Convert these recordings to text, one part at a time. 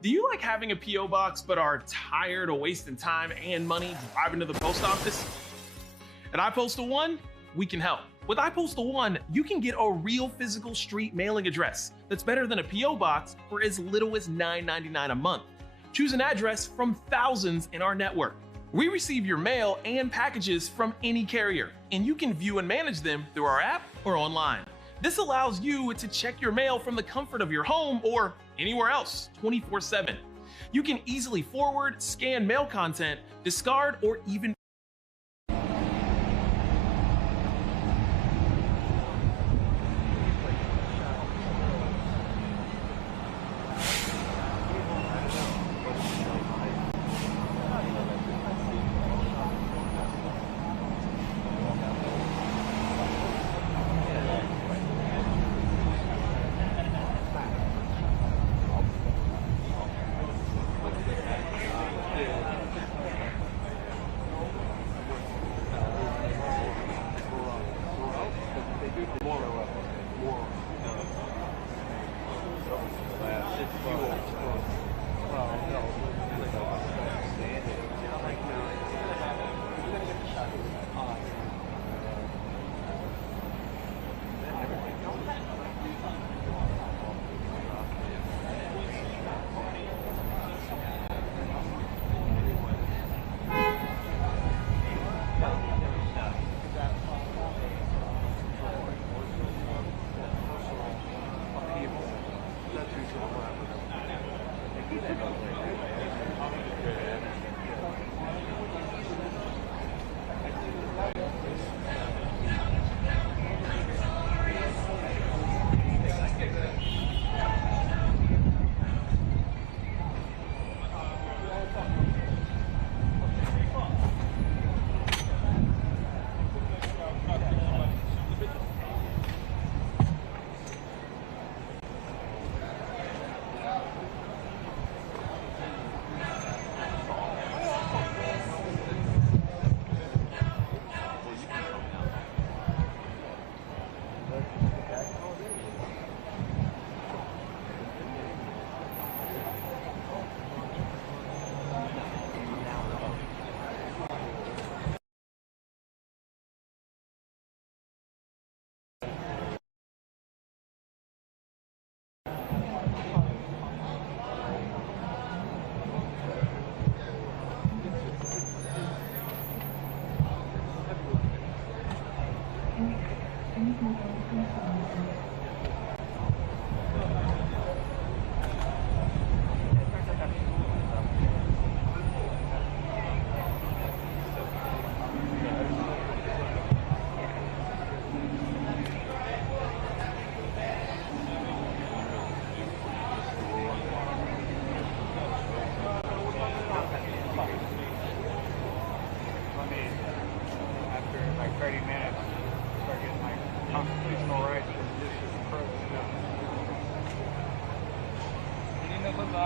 Do you like having a P.O. box but are tired of wasting time and money driving to the post office? At iPostal One, we can help. With iPostal One, you can get a real physical street mailing address that's better than a P.O. box for as little as $9.99 a month. Choose an address from thousands in our network. We receive your mail and packages from any carrier, and you can view and manage them through our app or online. This allows you to check your mail from the comfort of your home or anywhere else 24/7. You can easily forward, scan mail content, discard, or even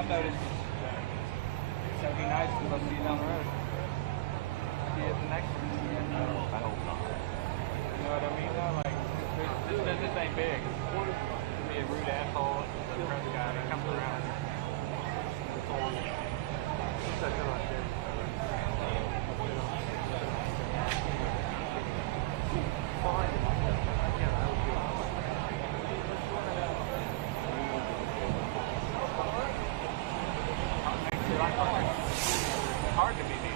I've noticed. So it'd be nice to look see you down the road. See you at the next one. I hope not. You know what I mean though? Like, this ain't big. To be a rude asshole, the press guy that comes around. Hard to be beat.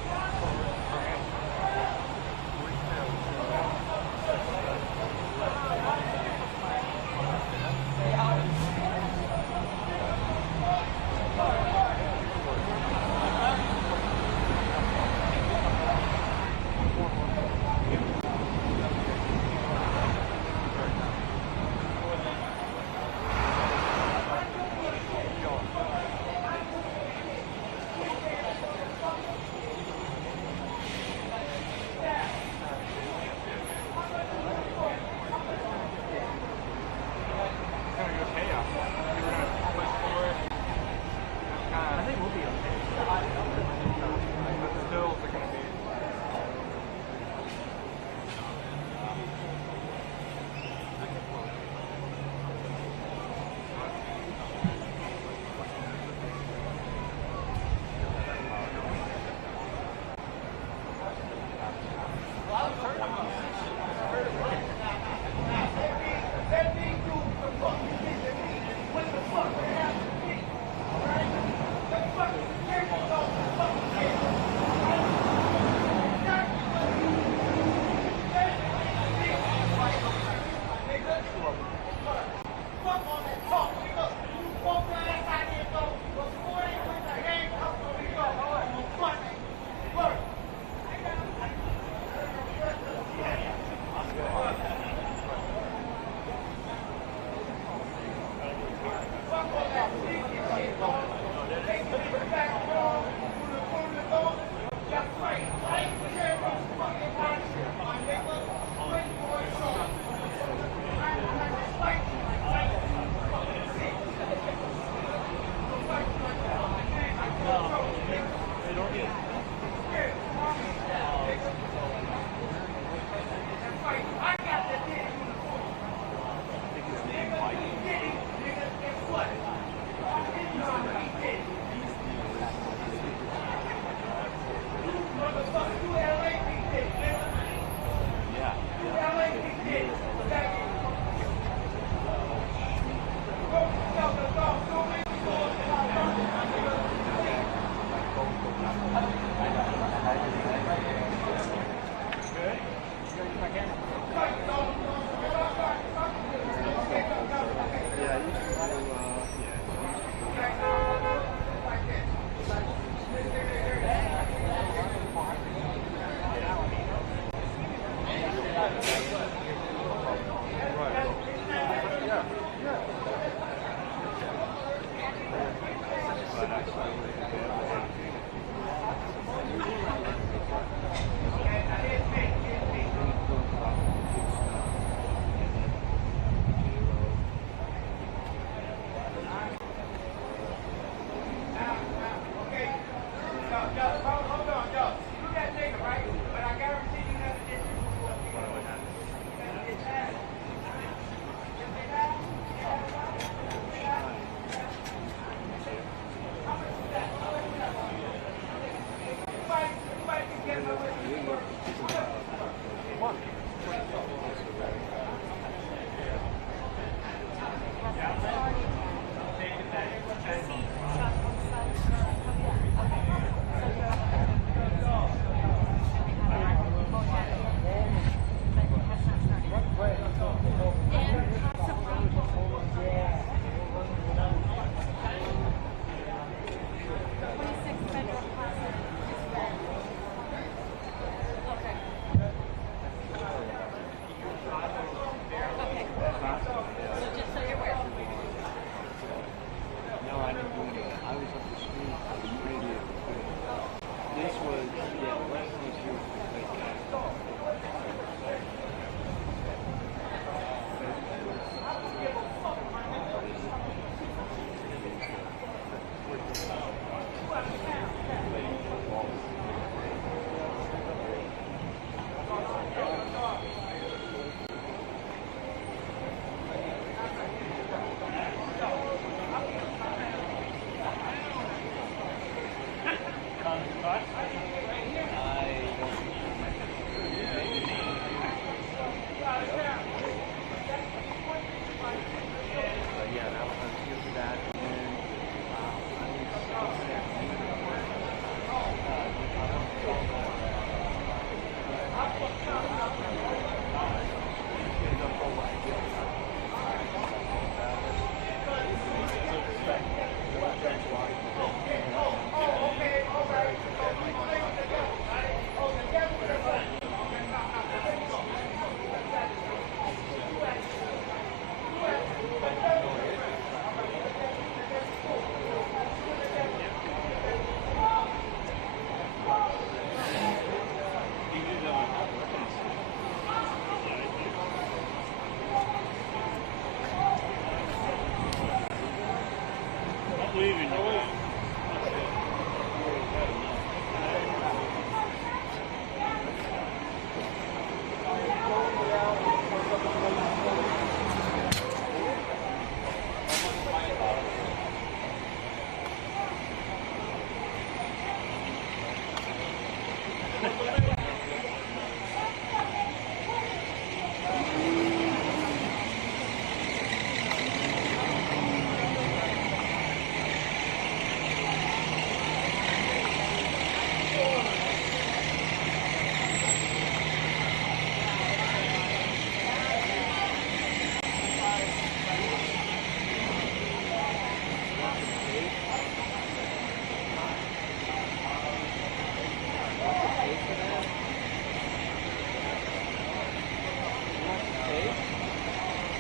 believe in you.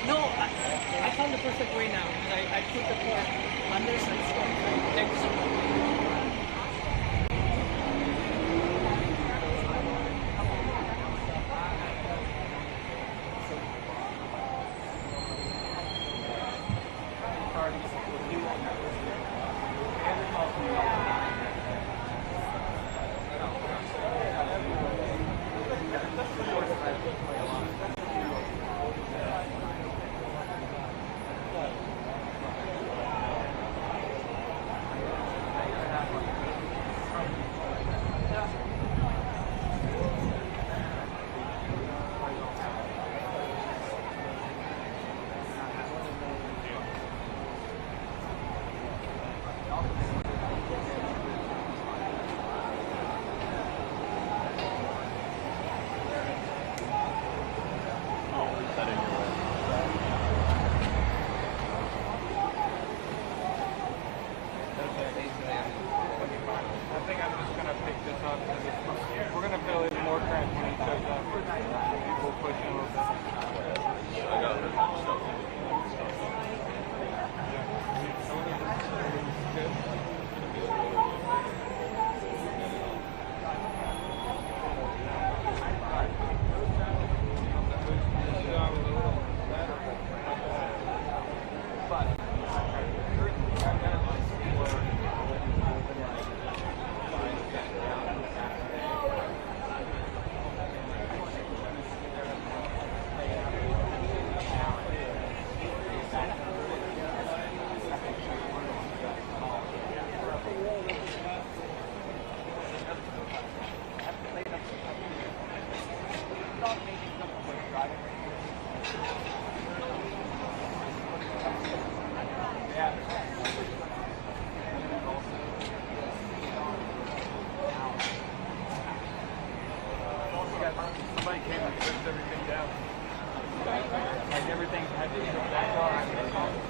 No, I found the perfect way now. I put the cord under so it's going to extra. Somebody came and stripped everything down. Like everything had to be stripped down.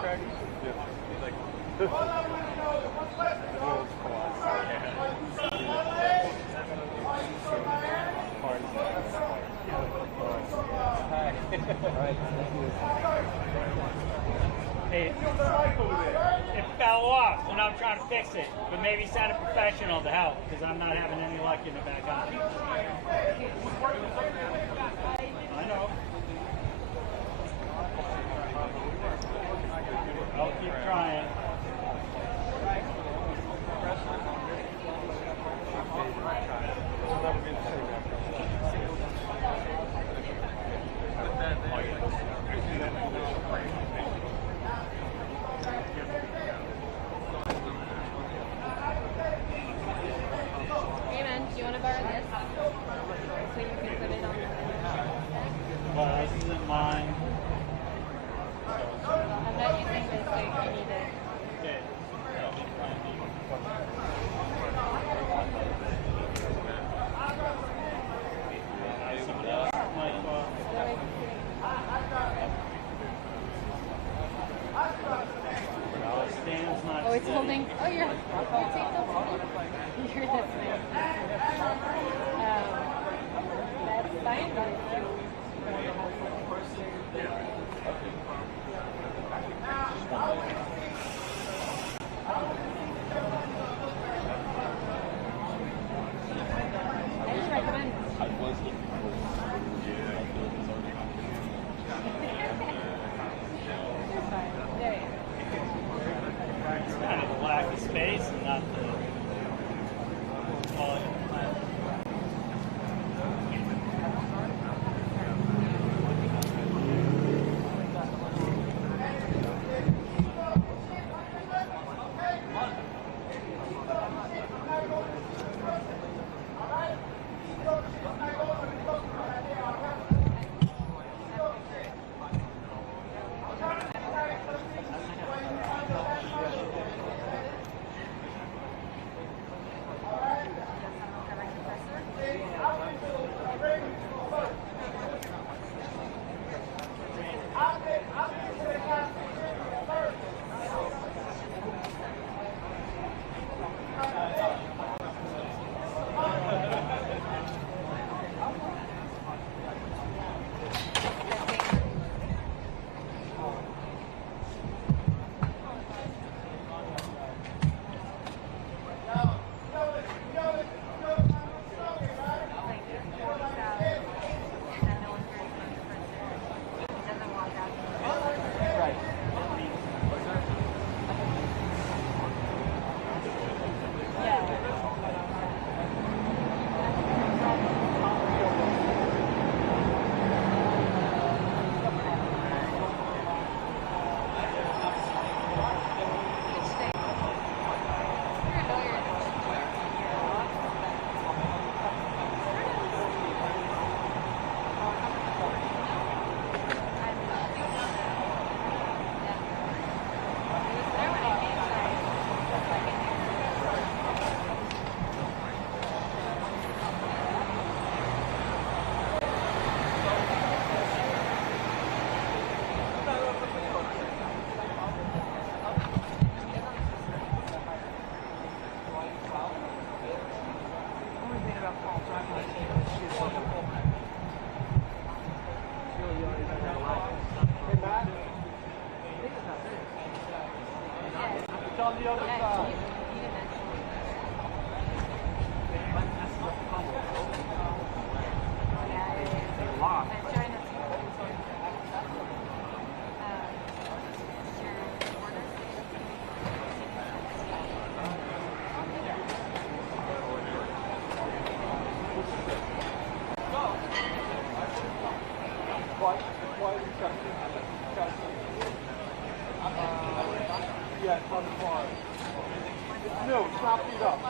Craig? Yeah. He's like, the rules Hey, it fell off, so now I'm trying to fix it. But maybe send a professional to help, because I'm not having any luck getting it back on. I know. I'll keep trying. Hey man, do you want to borrow this? So you can put it on the Well, this isn't mine. I'm not using this, so if you need it. Okay. Somebody else might, Stan's not Oh, it's steady. holding. Oh, you're taking up holding. You're this man. That's fine, but if you. I just recommend. You're fine. Yeah, yeah. It's kind of a lack of space and not the quality of the plant. Yeah, it's on the car. No, it's not beat up.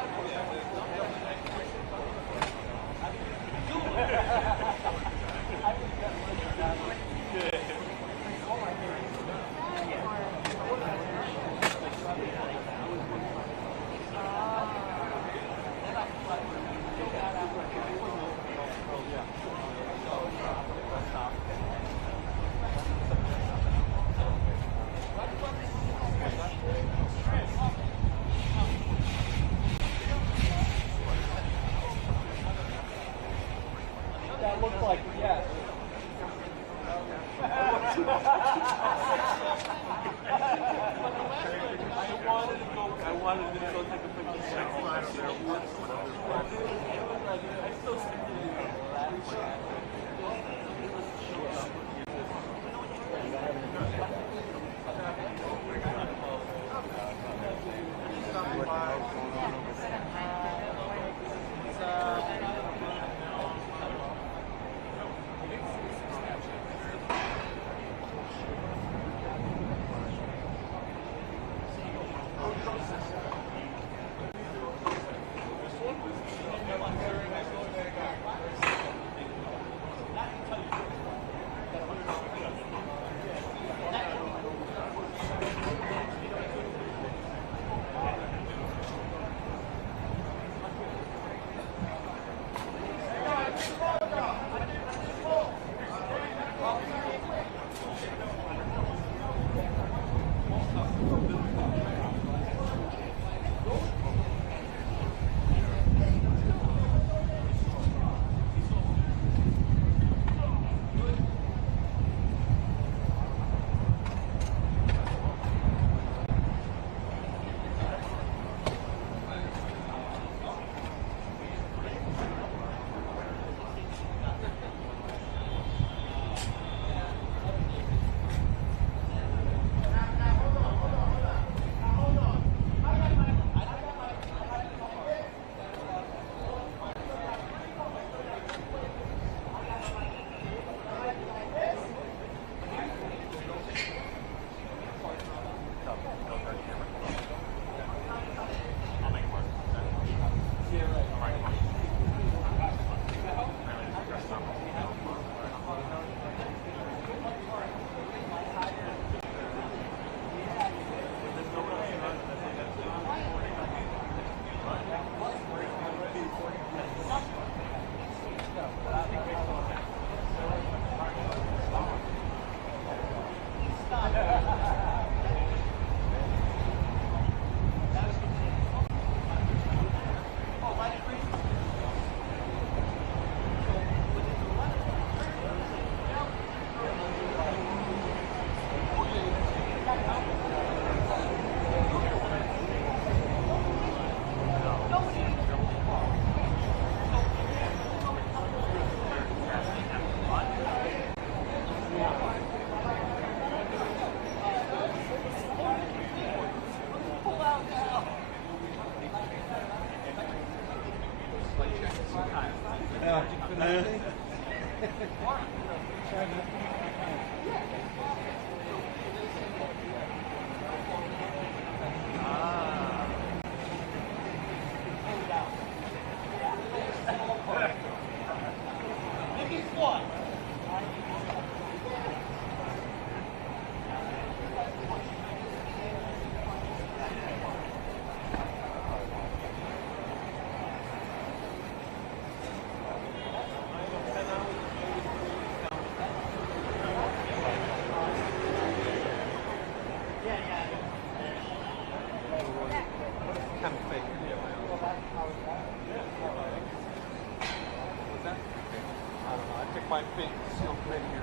might fit still fit here.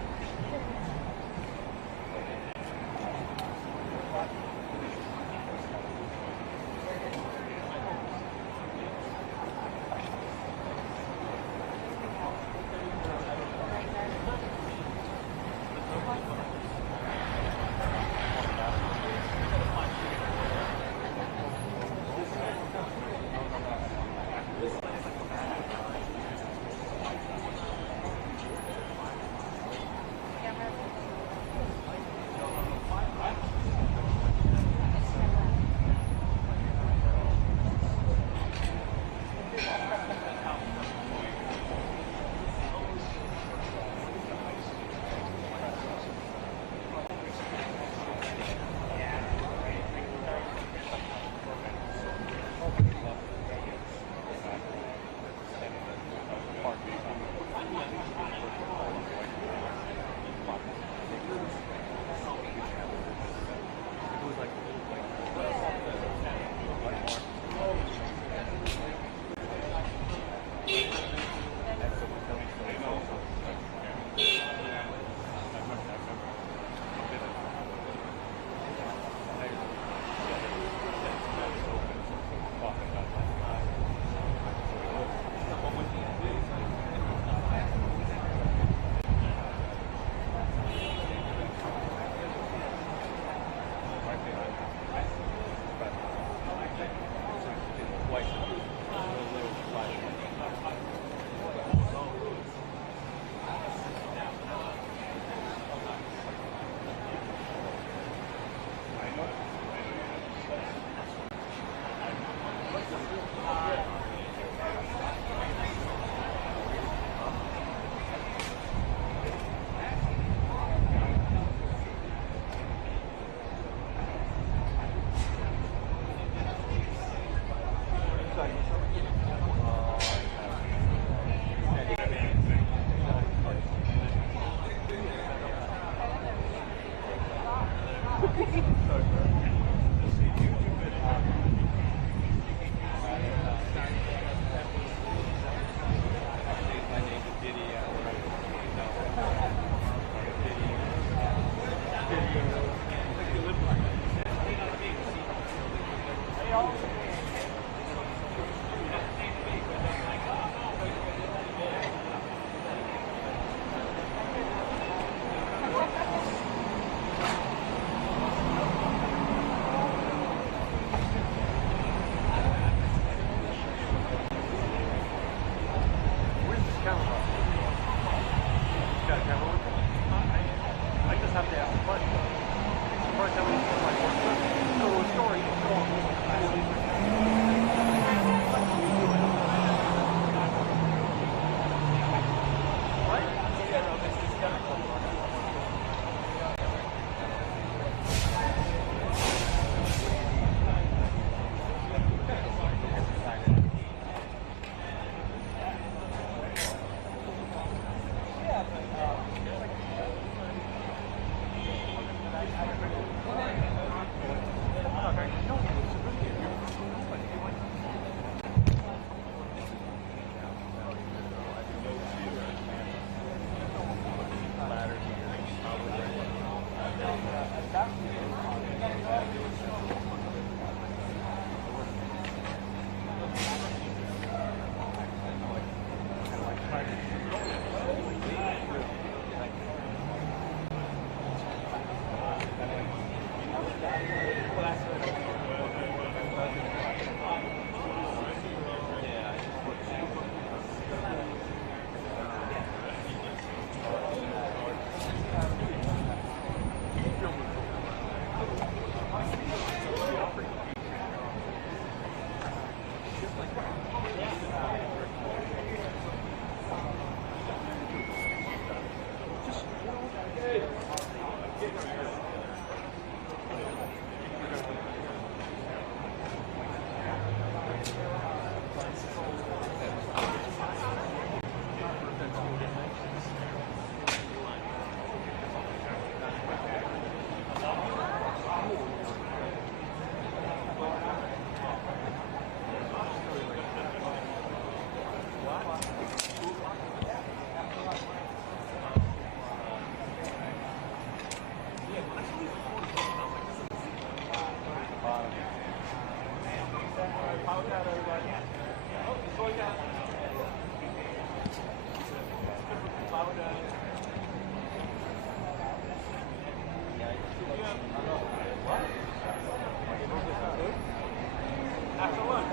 After lunch.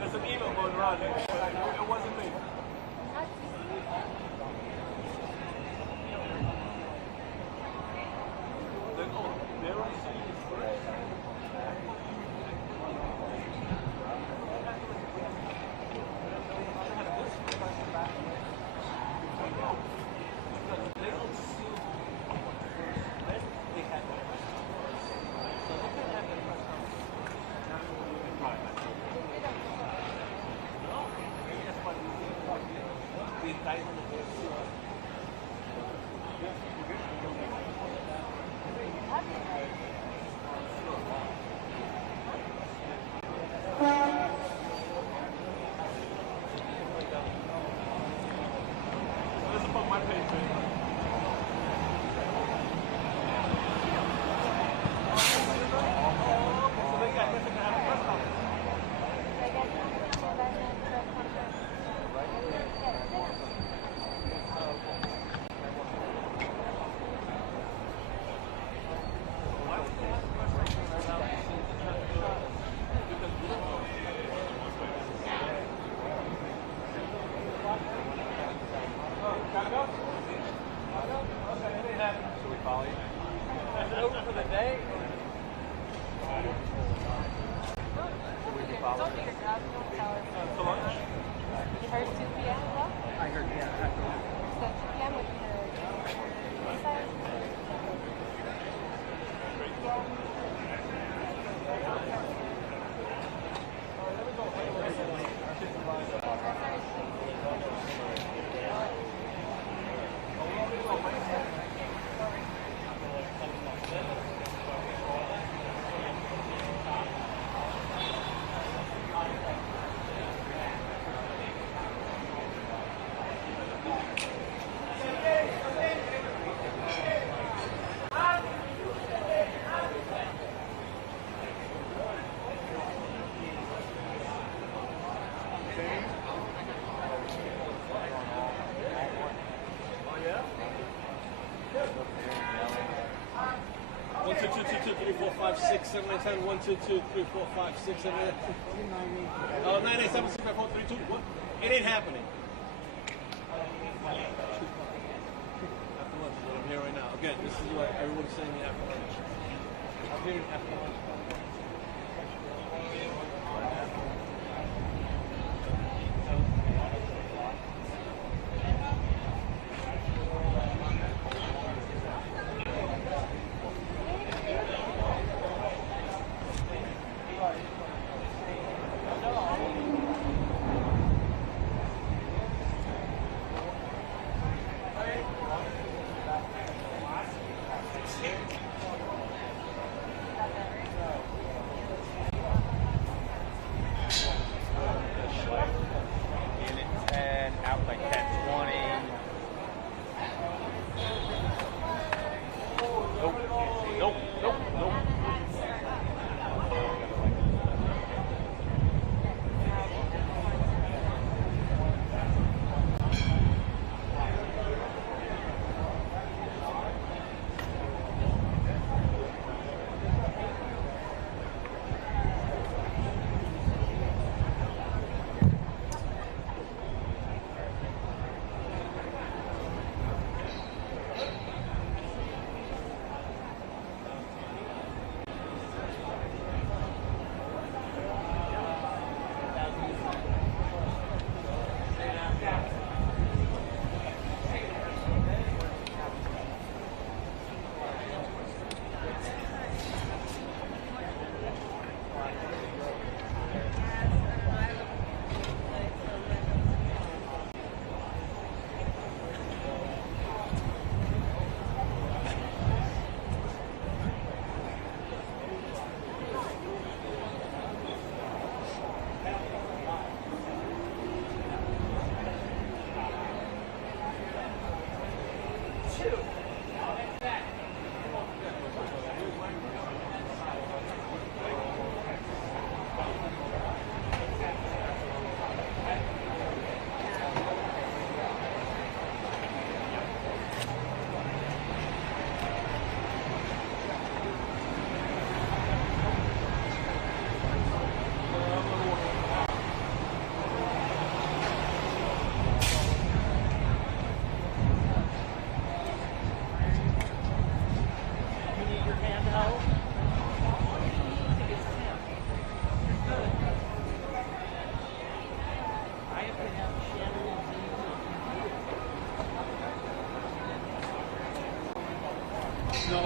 There's an email going around here. It wasn't me. Then, oh, they're on Five, 6, 7, 8, 10, 1, 2, 2, 3, 4, 5, 6, 7, 8. Oh, 9, 8, 7, 6, 5, 4, 3, 2. What? It ain't happening. After lunch is what I'm here right now. Again, this is what everyone's saying after lunch. I'm hearing after lunch.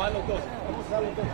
a los dos. Vamos a los dos.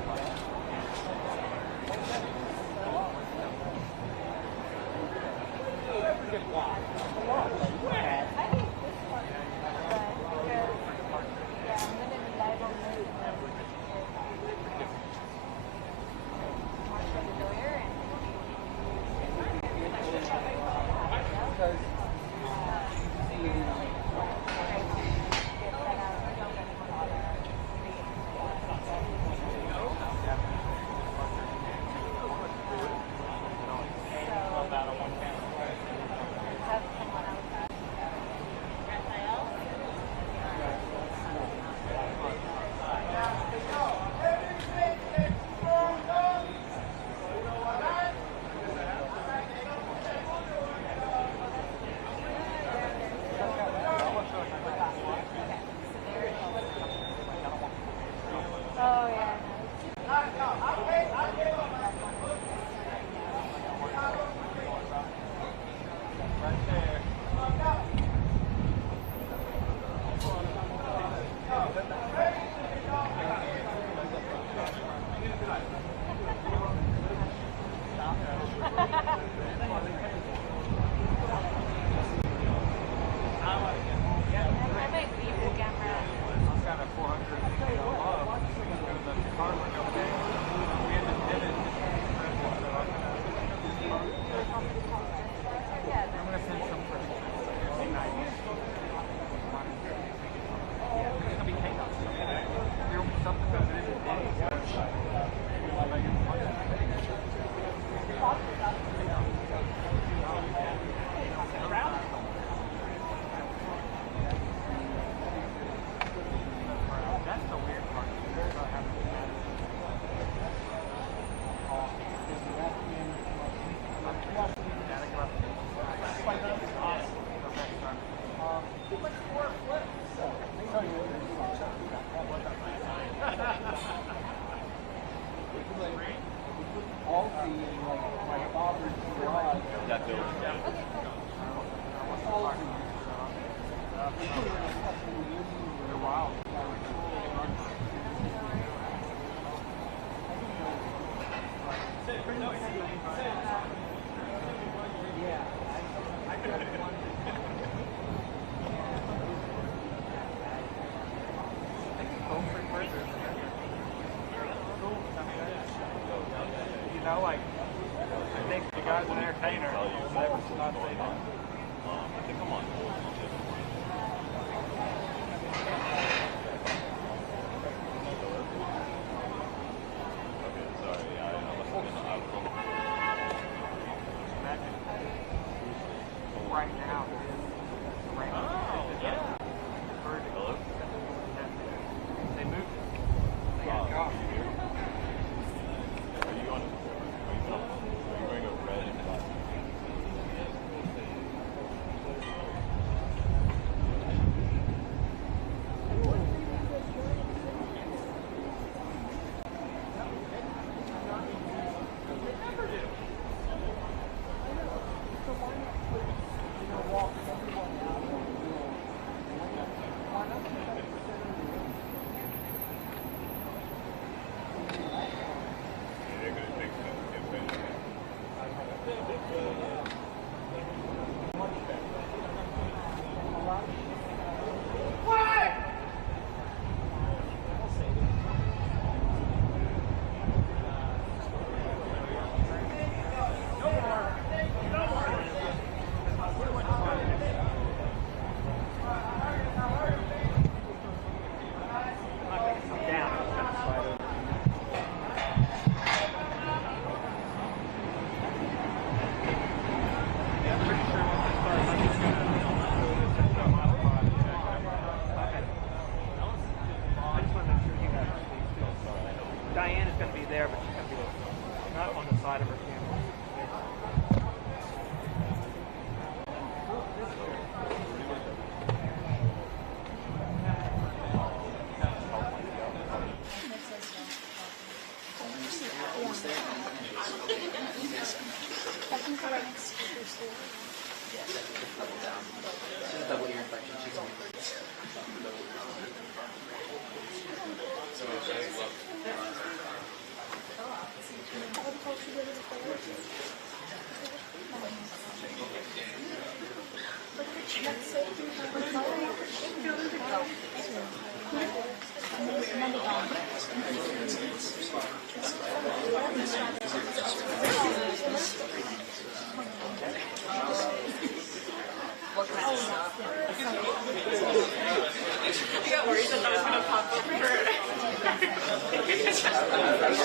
So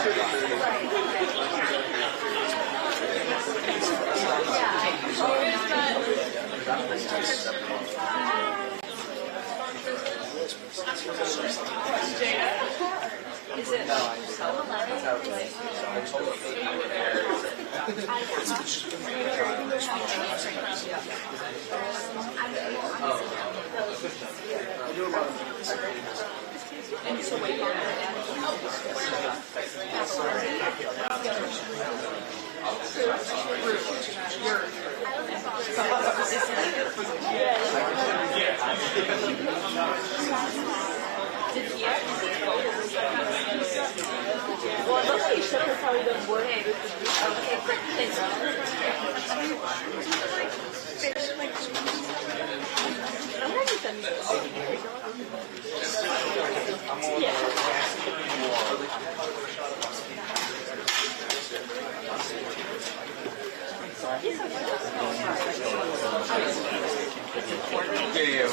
Yeah,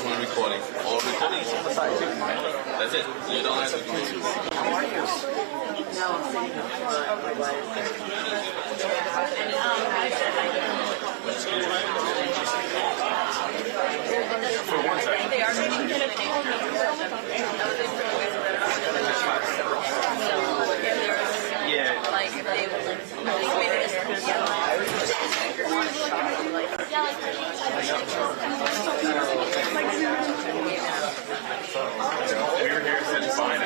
we're recording. All recording. That's it. You don't have to do it. How are you? No, I'm sitting up for For 1 second. They are making it Yeah. like they We were here since fine.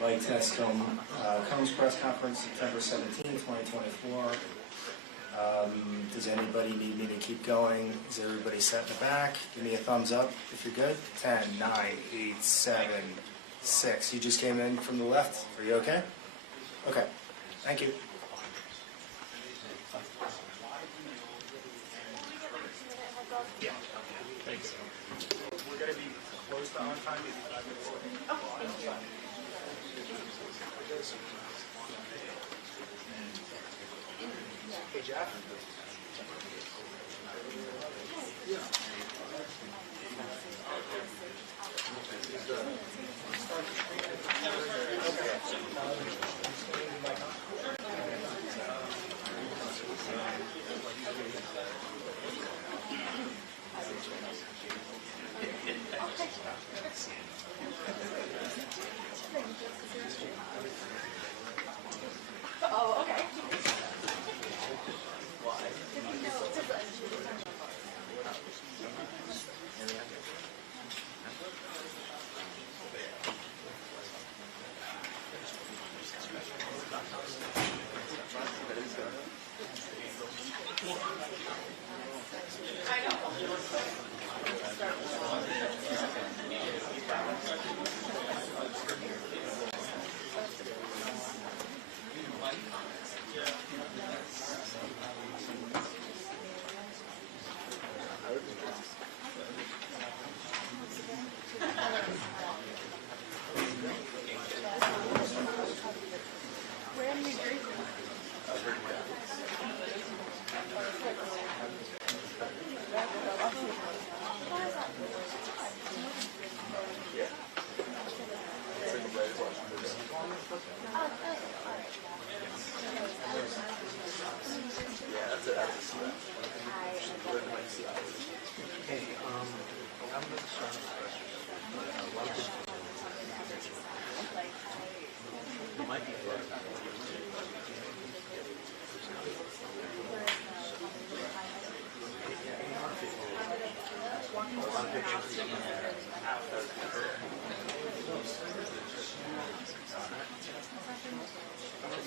Light test film, Combs press conference, September 17, 2024. Does anybody need me to keep going? Is everybody set in the back? Give me a thumbs up if you're good. 10, 9, 8, 7, 6. You just came in from the left. Are you okay? Okay. Thank you. Yeah. Thanks. We're going to be close to on time. Maybe 5 minutes late. Oh, thank you. Hey, Jeff.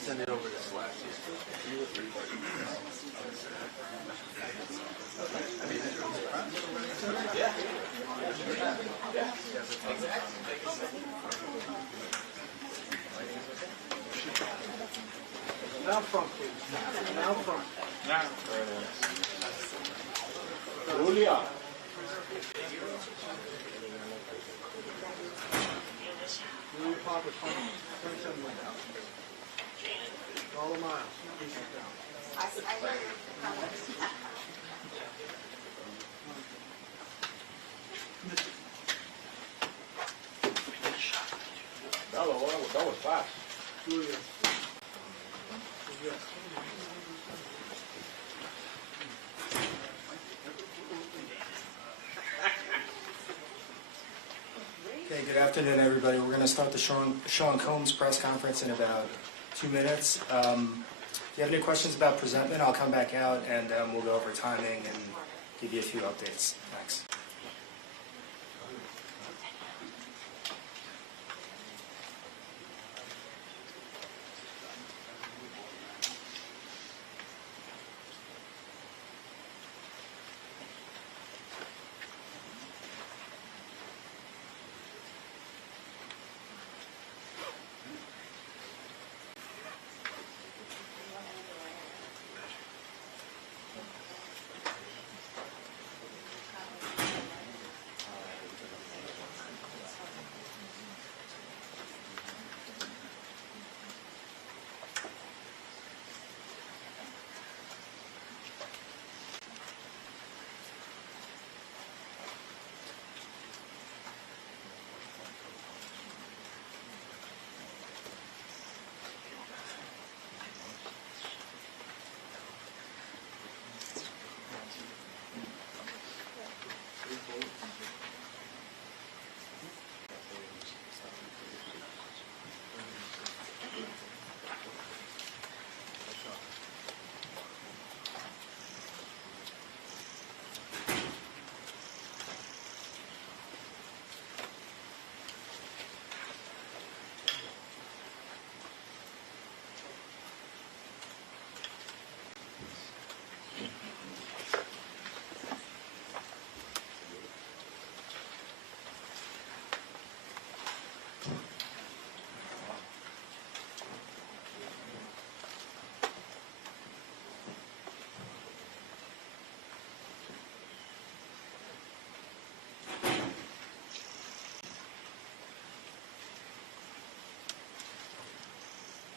Send it over to Slack. Now front, please. Now front. Now. Julia. Julia Parker, 27 went out. All a mile. That was fast. Julia. Okay, good afternoon, everybody. We're going to start the Sean Combs press conference in about 2 minutes. If you have any questions about presentment, I'll come back out and we'll go over timing and give you a few updates. Thanks.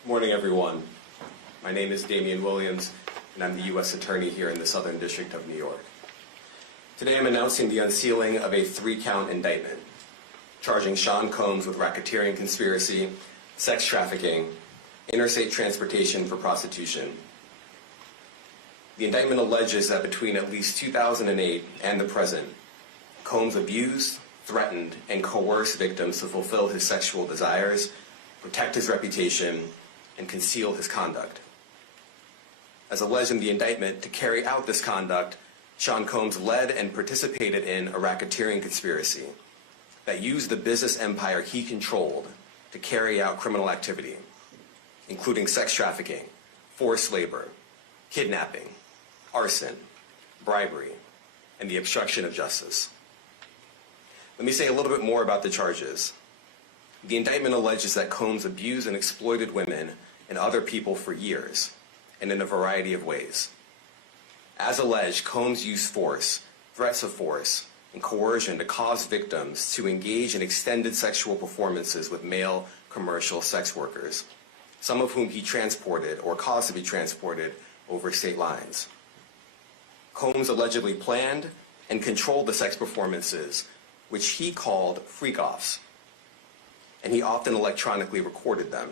Morning, everyone. My name is Damian Williams, and I'm the U.S. Attorney here in the Southern District of New York. Today I'm announcing the unsealing of a 3-count indictment, charging Sean Combs with racketeering conspiracy, sex trafficking, interstate transportation for prostitution. The indictment alleges that between at least 2008 and the present, Combs abused, threatened, and coerced victims to fulfill his sexual desires, protect his reputation, and conceal his conduct. As alleged in the indictment, to carry out this conduct, Sean Combs led and participated in a racketeering conspiracy that used the business empire he controlled to carry out criminal activity, including sex trafficking, forced labor, kidnapping, arson, bribery, and the obstruction of justice. Let me say a little bit more about the charges. The indictment alleges that Combs abused and exploited women and other people for years, and in a variety of ways. As alleged, Combs used force, threats of force, and coercion to cause victims to engage in extended sexual performances with male commercial sex workers, some of whom he transported or caused to be transported over state lines. Combs allegedly planned and controlled the sex performances, which he called freak-offs, and he often electronically recorded them.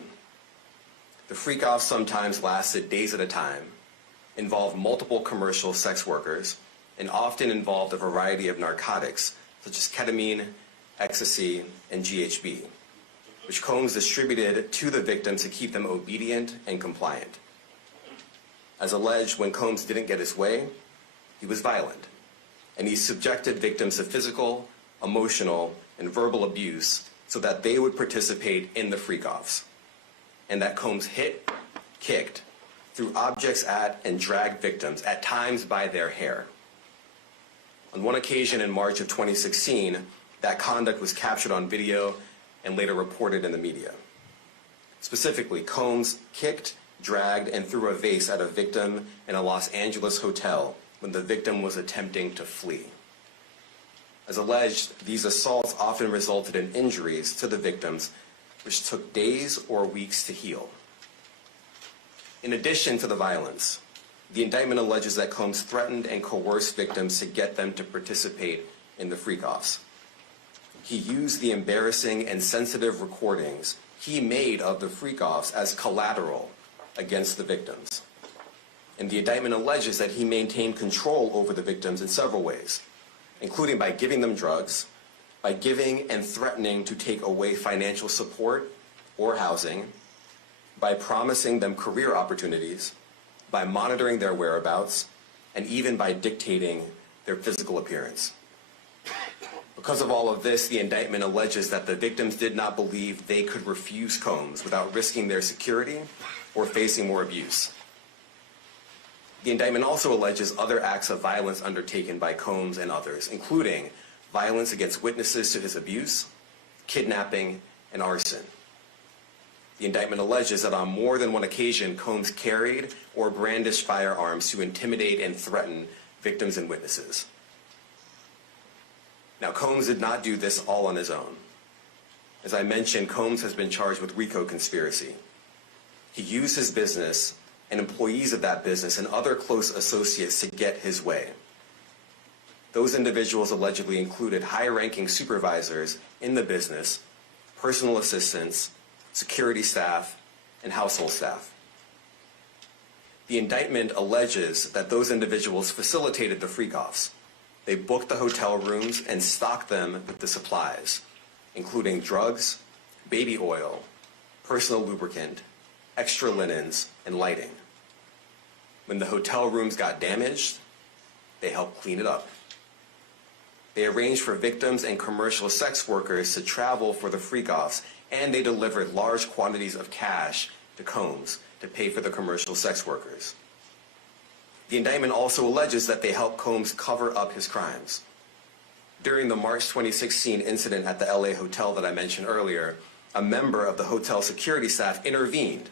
The freak-offs sometimes lasted days at a time, involved multiple commercial sex workers, and often involved a variety of narcotics such as ketamine, ecstasy, and GHB, which Combs distributed to the victims to keep them obedient and compliant. As alleged, when Combs didn't get his way, he was violent, and he subjected victims to physical, emotional, and verbal abuse so that they would participate in the freak-offs, and that Combs hit, kicked, threw objects at, and dragged victims, at times by their hair. On one occasion in March of 2016, that conduct was captured on video and later reported in the media. Specifically, Combs kicked, dragged, and threw a vase at a victim in a Los Angeles hotel when the victim was attempting to flee. As alleged, these assaults often resulted in injuries to the victims, which took days or weeks to heal. In addition to the violence, the indictment alleges that Combs threatened and coerced victims to get them to participate in the freak-offs. He used the embarrassing and sensitive recordings he made of the freak-offs as collateral against the victims. And the indictment alleges that he maintained control over the victims in several ways, including by giving them drugs, by giving and threatening to take away financial support or housing, by promising them career opportunities, by monitoring their whereabouts, and even by dictating their physical appearance. Because of all of this, the indictment alleges that the victims did not believe they could refuse Combs without risking their security or facing more abuse. The indictment also alleges other acts of violence undertaken by Combs and others, including violence against witnesses to his abuse, kidnapping, and arson. The indictment alleges that on more than one occasion, Combs carried or brandished firearms to intimidate and threaten victims and witnesses. Now, Combs did not do this all on his own. As I mentioned, Combs has been charged with RICO conspiracy. He used his business and employees of that business and other close associates to get his way. Those individuals allegedly included high-ranking supervisors in the business, personal assistants, security staff, and household staff. The indictment alleges that those individuals facilitated the freak-offs. They booked the hotel rooms and stocked them with the supplies, including drugs, baby oil, personal lubricant, extra linens, and lighting. When the hotel rooms got damaged, they helped clean it up. They arranged for victims and commercial sex workers to travel for the freak-offs, and they delivered large quantities of cash to Combs to pay for the commercial sex workers. The indictment also alleges that they helped Combs cover up his crimes. During the March 2016 incident at the LA hotel that I mentioned earlier, a member of the hotel security staff intervened,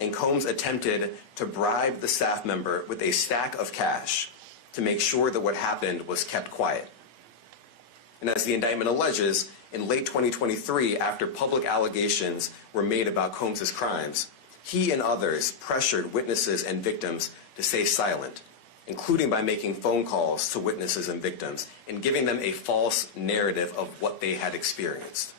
and Combs attempted to bribe the staff member with a stack of cash to make sure that what happened was kept quiet. And as the indictment alleges, in late 2023, after public allegations were made about Combs' crimes, he and others pressured witnesses and victims to stay silent, including by making phone calls to witnesses and victims and giving them a false narrative of what they had experienced.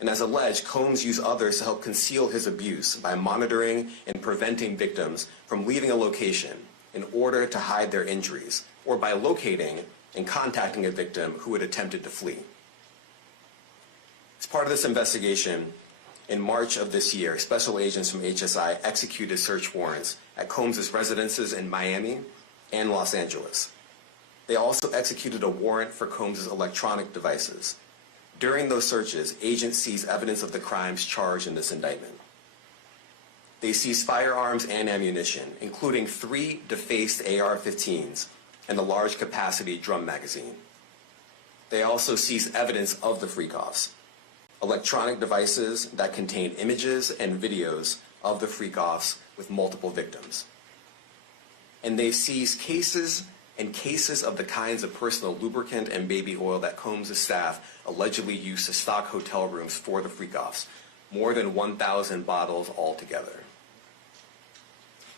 And as alleged, Combs used others to help conceal his abuse by monitoring and preventing victims from leaving a location in order to hide their injuries, or by locating and contacting a victim who had attempted to flee. As part of this investigation, in March of this year, special agents from HSI executed search warrants at Combs' residences in Miami and Los Angeles. They also executed a warrant for Combs' electronic devices. During those searches, agents seized evidence of the crimes charged in this indictment. They seized firearms and ammunition, including 3 defaced AR-15s and a large capacity drum magazine. They also seized evidence of the freak-offs, electronic devices that contained images and videos of the freak-offs with multiple victims. And they seized cases and cases of the kinds of personal lubricant and baby oil that Combs' staff allegedly used to stock hotel rooms for the freak-offs, more than 1,000 bottles altogether.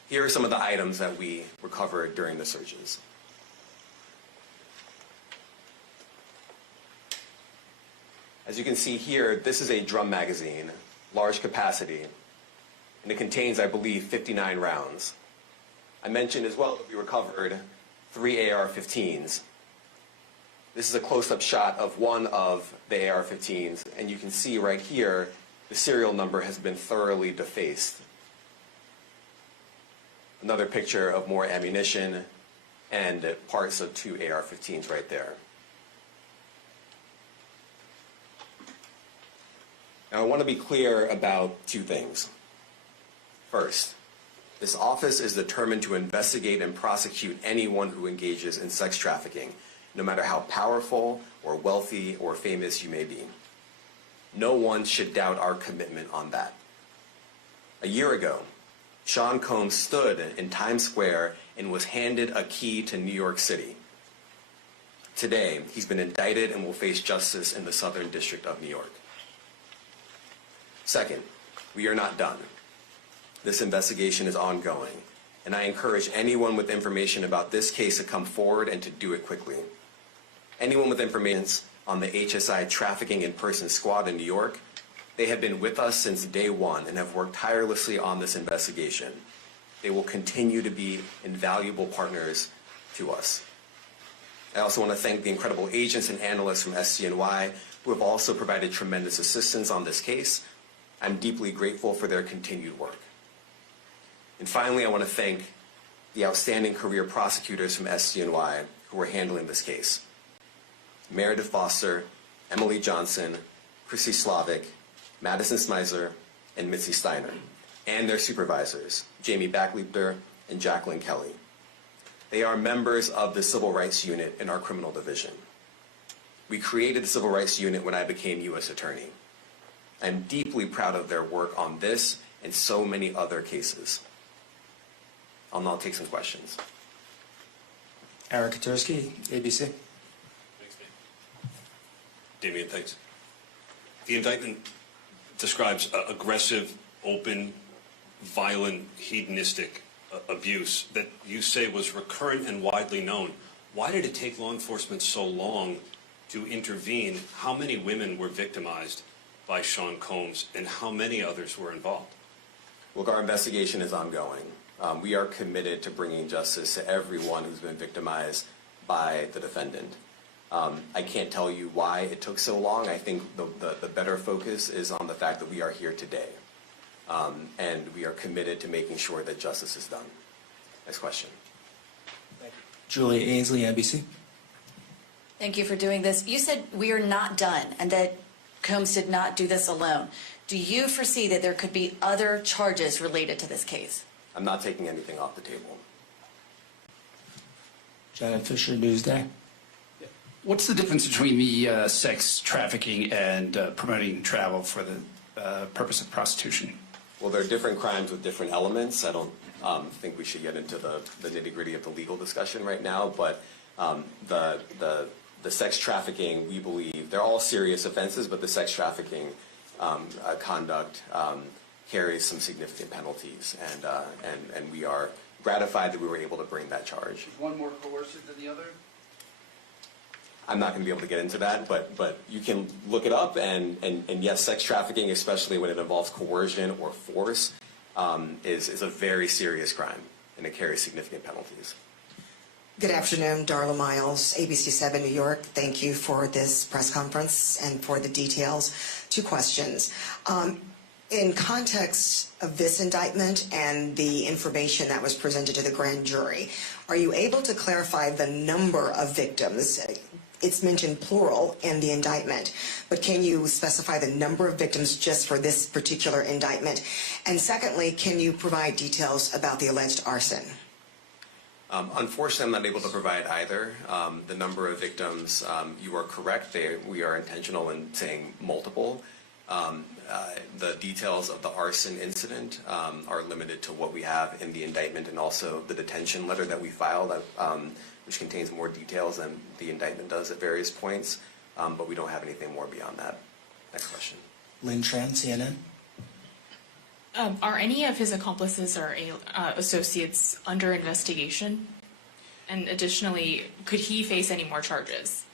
Here are some of the items that we recovered during the searches. As you can see here, this is a drum magazine, large capacity, and it contains, I believe, 59 rounds. I mentioned as well that we recovered 3 AR-15s. This is a close-up shot of one of the AR-15s, and you can see right here the serial number has been thoroughly defaced. Another picture of more ammunition and parts of two AR-15s right there. Now I want to be clear about two things. First, this office is determined to investigate and prosecute anyone who engages in sex trafficking, no matter how powerful or wealthy or famous you may be. No one should doubt our commitment on that. A year ago, Sean Combs stood in Times Square and was handed a key to New York City. Today, he's been indicted and will face justice in the Southern District of New York. Second, we are not done. This investigation is ongoing, and I encourage anyone with information about this case to come forward and to do it quickly. Anyone with information on the HSI Trafficking in Person Squad in New York, they have been with us since day one and have worked tirelessly on this investigation. They will continue to be invaluable partners to us. I also want to thank the incredible agents and analysts from SCNY who have also provided tremendous assistance on this case. I'm deeply grateful for their continued work. And finally, I want to thank the outstanding career prosecutors from SCNY who are handling this case. Meredith Foster, Emily Johnson, Chrissy Slavic, Madison Smizer, and Mitzi Steiner, and their supervisors, Jamie Backleiter and Jacqueline Kelly. They are members of the Civil Rights Unit in our criminal division. We created the Civil Rights Unit when I became U.S. Attorney. I'm deeply proud of their work on this and so many other cases. I'll now take some questions. Eric Katursky, ABC. Thanks, Damian, thanks. The indictment describes aggressive, open, violent, hedonistic abuse that you say was recurrent and widely known. Why did it take law enforcement so long to intervene? How many women were victimized by Sean Combs, and how many others were involved? Look, our investigation is ongoing. We are committed to bringing justice to everyone who's been victimized by the defendant. I can't tell you why it took so long. I think the better focus is on the fact that we are here today. And we are committed to making sure that justice is done. Next question. Thank you. Julia Ainsley, NBC. Thank you for doing this. You said we are not done and that Combs did not do this alone. Do you foresee that there could be other charges related to this case? I'm not taking anything off the table. Janet Fisher, Newsday. What's the difference between the sex trafficking and promoting travel for the purpose of prostitution? Well, there are different crimes with different elements. I don't think we should get into the nitty-gritty of the legal discussion right now, but the sex trafficking, we believe, they're all serious offenses, but the sex trafficking conduct carries some significant penalties, and we are gratified that we were able to bring that charge. Is one more coercive than the other? I'm not going to be able to get into that, but you can look it up, and yes, sex trafficking, especially when it involves coercion or force, is a very serious crime, and it carries significant penalties. Good afternoon, Darla Miles, ABC 7 New York. Thank you for this press conference and for the details. Two questions. In context of this indictment and the information that was presented to the grand jury, are you able to clarify the number of victims? It's mentioned plural in the indictment, but can you specify the number of victims just for this particular indictment? And secondly, can you provide details about the alleged arson? Unfortunately, I'm not able to provide either. The number of victims, you are correct. We are intentional in saying multiple. The details of the arson incident are limited to what we have in the indictment and also the detention letter that we filed, which contains more details than the indictment does at various points, but we don't have anything more beyond that. Next question. Lynn Tran, CNN. Are any of his accomplices or associates under investigation? And additionally, could he face any more charges?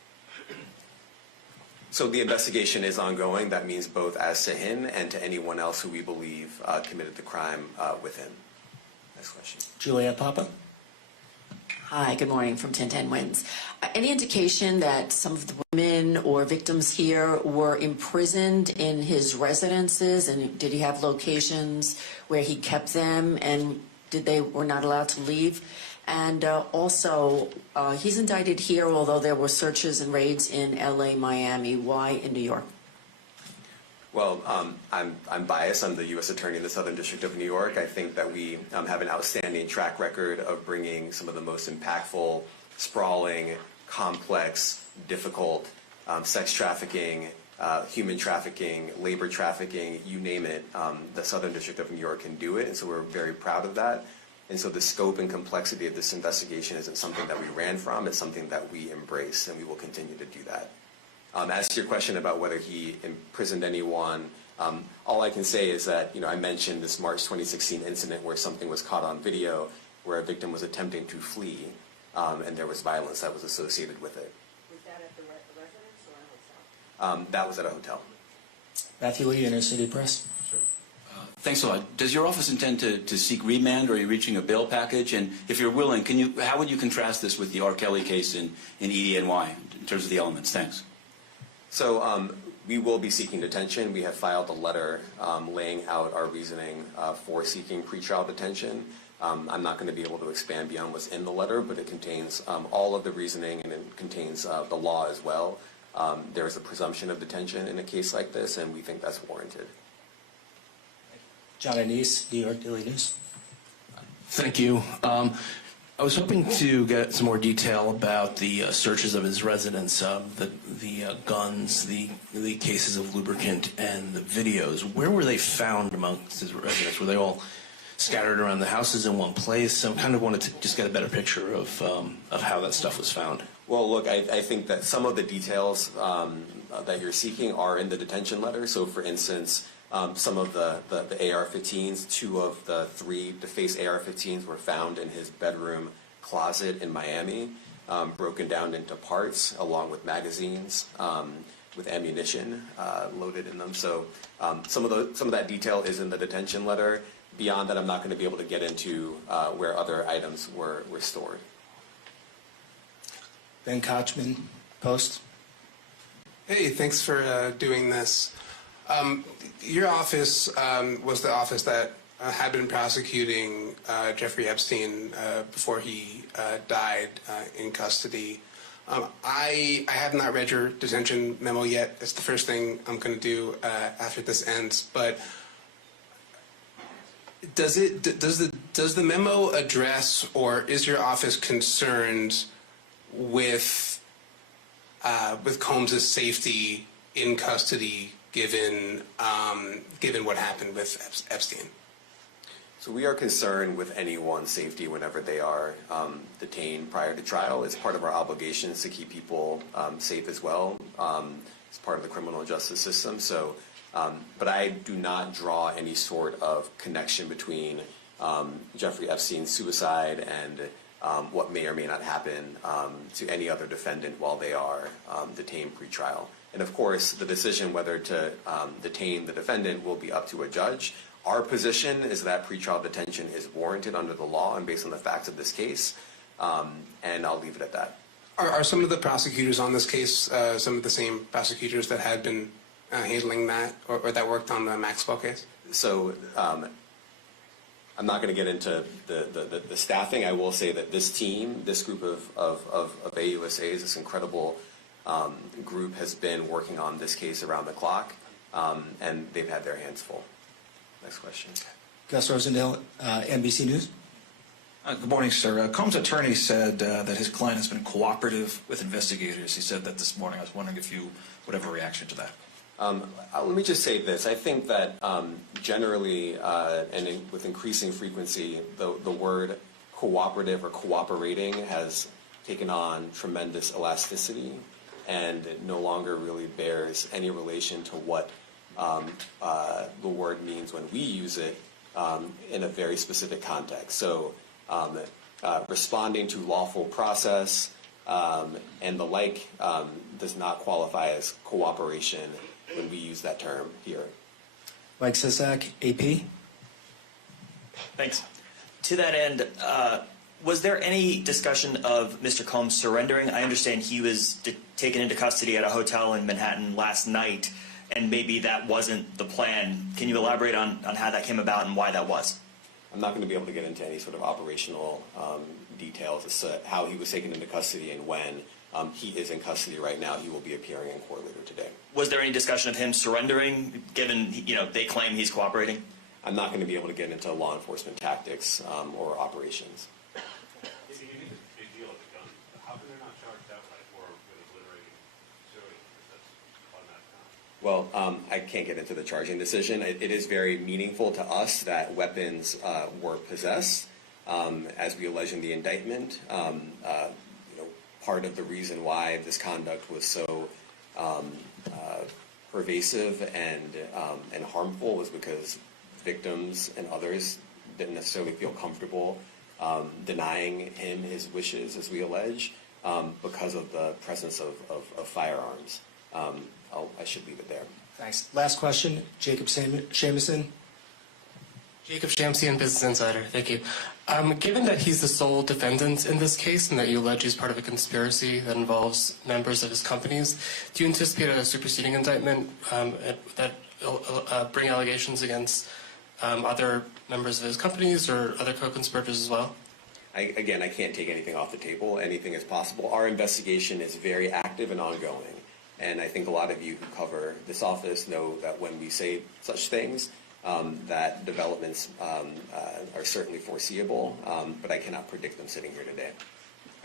So the investigation is ongoing. That means both as to him and to anyone else who we believe committed the crime with him. Next question. Juliet Papa. Hi, good morning from 1010 Wins. Any indication that some of the women or victims here were imprisoned in his residences, and did he have locations where he kept them, and they were not allowed to leave? And also, he's indicted here, although there were searches and raids in LA, Miami. Why in New York? Well, I'm biased. I'm the U.S. Attorney in the Southern District of New York. I think that we have an outstanding track record of bringing some of the most impactful, sprawling, complex, difficult sex trafficking, human trafficking, labor trafficking, you name it. The Southern District of New York can do it, and so we're very proud of that. And so the scope and complexity of this investigation isn't something that we ran from. It's something that we embrace, and we will continue to do that. As to your question about whether he imprisoned anyone, all I can say is that, I mentioned this March 2016 incident where something was caught on video where a victim was attempting to flee, and there was violence that was associated with it. Was that at the residence or a hotel? That was at a hotel. Matthew Lee, Inner City Press. Thanks a lot. Does your office intend to seek remand, or are you reaching a bail package? And if you're willing, how would you contrast this with the R. Kelly case in EDNY in terms of the elements? Thanks. So we will be seeking detention. We have filed a letter laying out our reasoning for seeking pretrial detention. I'm not going to be able to expand beyond what's in the letter, but it contains all of the reasoning, and it contains the law as well. There is a presumption of detention in a case like this, and we think that's warranted. John Anise, New York Daily News. Thank you. I was hoping to get some more detail about the searches of his residence, the guns, the cases of lubricant, and the videos. Where were they found amongst his residence? Were they all scattered around the houses in one place? I kind of wanted to just get a better picture of how that stuff was found. Well, look, I think that some of the details that you're seeking are in the detention letter. So, for instance, some of the AR-15s, 2 of the 3 defaced AR-15s were found in his bedroom closet in Miami, broken down into parts along with magazines with ammunition loaded in them. So some of that detail is in the detention letter. Beyond that, I'm not going to be able to get into where other items were stored. Ben Kochman, Post. Hey, thanks for doing this. Your office was the office that had been prosecuting Jeffrey Epstein before he died in custody. I have not read your detention memo yet. It's the first thing I'm going to do after this ends. But does the memo address, or is your office concerned with Combs' safety in custody, given what happened with Epstein? So we are concerned with anyone's safety whenever they are detained prior to trial. It's part of our obligations to keep people safe as well. It's part of the criminal justice system. So, but I do not draw any sort of connection between Jeffrey Epstein's suicide and what may or may not happen to any other defendant while they are detained pre-trial. And of course, the decision whether to detain the defendant will be up to a judge. Our position is that pretrial detention is warranted under the law and based on the facts of this case, and I'll leave it at that. Are some of the prosecutors on this case some of the same prosecutors that had been handling that, or that worked on the Maxwell case? So I'm not going to get into the staffing. I will say that this team, this group of AUSAs, this incredible group has been working on this case around the clock, and they've had their hands full. Next question. Gus Rosendale, NBC News. Good morning, sir. Combs' attorney said that his client has been cooperative with investigators. He said that this morning. I was wondering if you would have a reaction to that. Let me just say this. I think that generally and with increasing frequency, the word cooperative or cooperating has taken on tremendous elasticity, and it no longer really bears any relation to what the word means when we use it in a very specific context. So responding to lawful process and the like does not qualify as cooperation when we use that term here. Mike Sisak, AP. Thanks. To that end, Was there any discussion of Mr. Combs surrendering? I understand he was taken into custody at a hotel in Manhattan last night, and maybe that wasn't the plan. Can you elaborate on how that came about and why that was? I'm not going to be able to get into any sort of operational details as to how he was taken into custody and when. He is in custody right now. He will be appearing in court later today. Was there any discussion of him surrendering, given they claim he's cooperating? I'm not going to be able to get into law enforcement tactics or operations. It's a unique big deal at the gun. How come they're not charged outright or with obliterating civilians? That's automatic. Well, I can't get into the charging decision. It is very meaningful to us that weapons were possessed, as we allege in the indictment. Part of the reason why this conduct was so pervasive and harmful was because victims and others didn't necessarily feel comfortable denying him his wishes, as we allege, because of the presence of firearms. I should leave it there. Thanks. Last question, Jacob Shamison. Jacob Shamsian, Business Insider. Thank you. Given that he's the sole defendant in this case and that you allege he's part of a conspiracy that involves members of his companies, do you anticipate a superseding indictment that bring allegations against other members of his companies or other co-conspirators as well? Again, I can't take anything off the table. Anything is possible. Our investigation is very active and ongoing. And I think a lot of you who cover this office know that when we say such things, that developments are certainly foreseeable, but I cannot predict them sitting here today.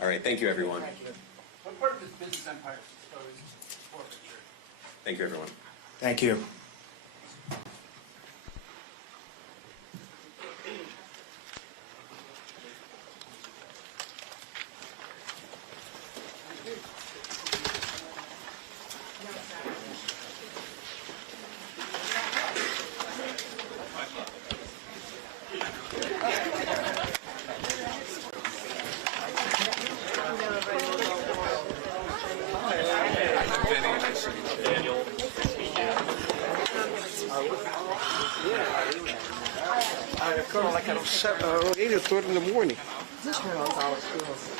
All right, thank you, everyone. Thank you. What part of his business empire is exposed forfeiture? Thank you, everyone. Thank you. I feel like I'm 8 o'clock in the morning. Turn on our schools.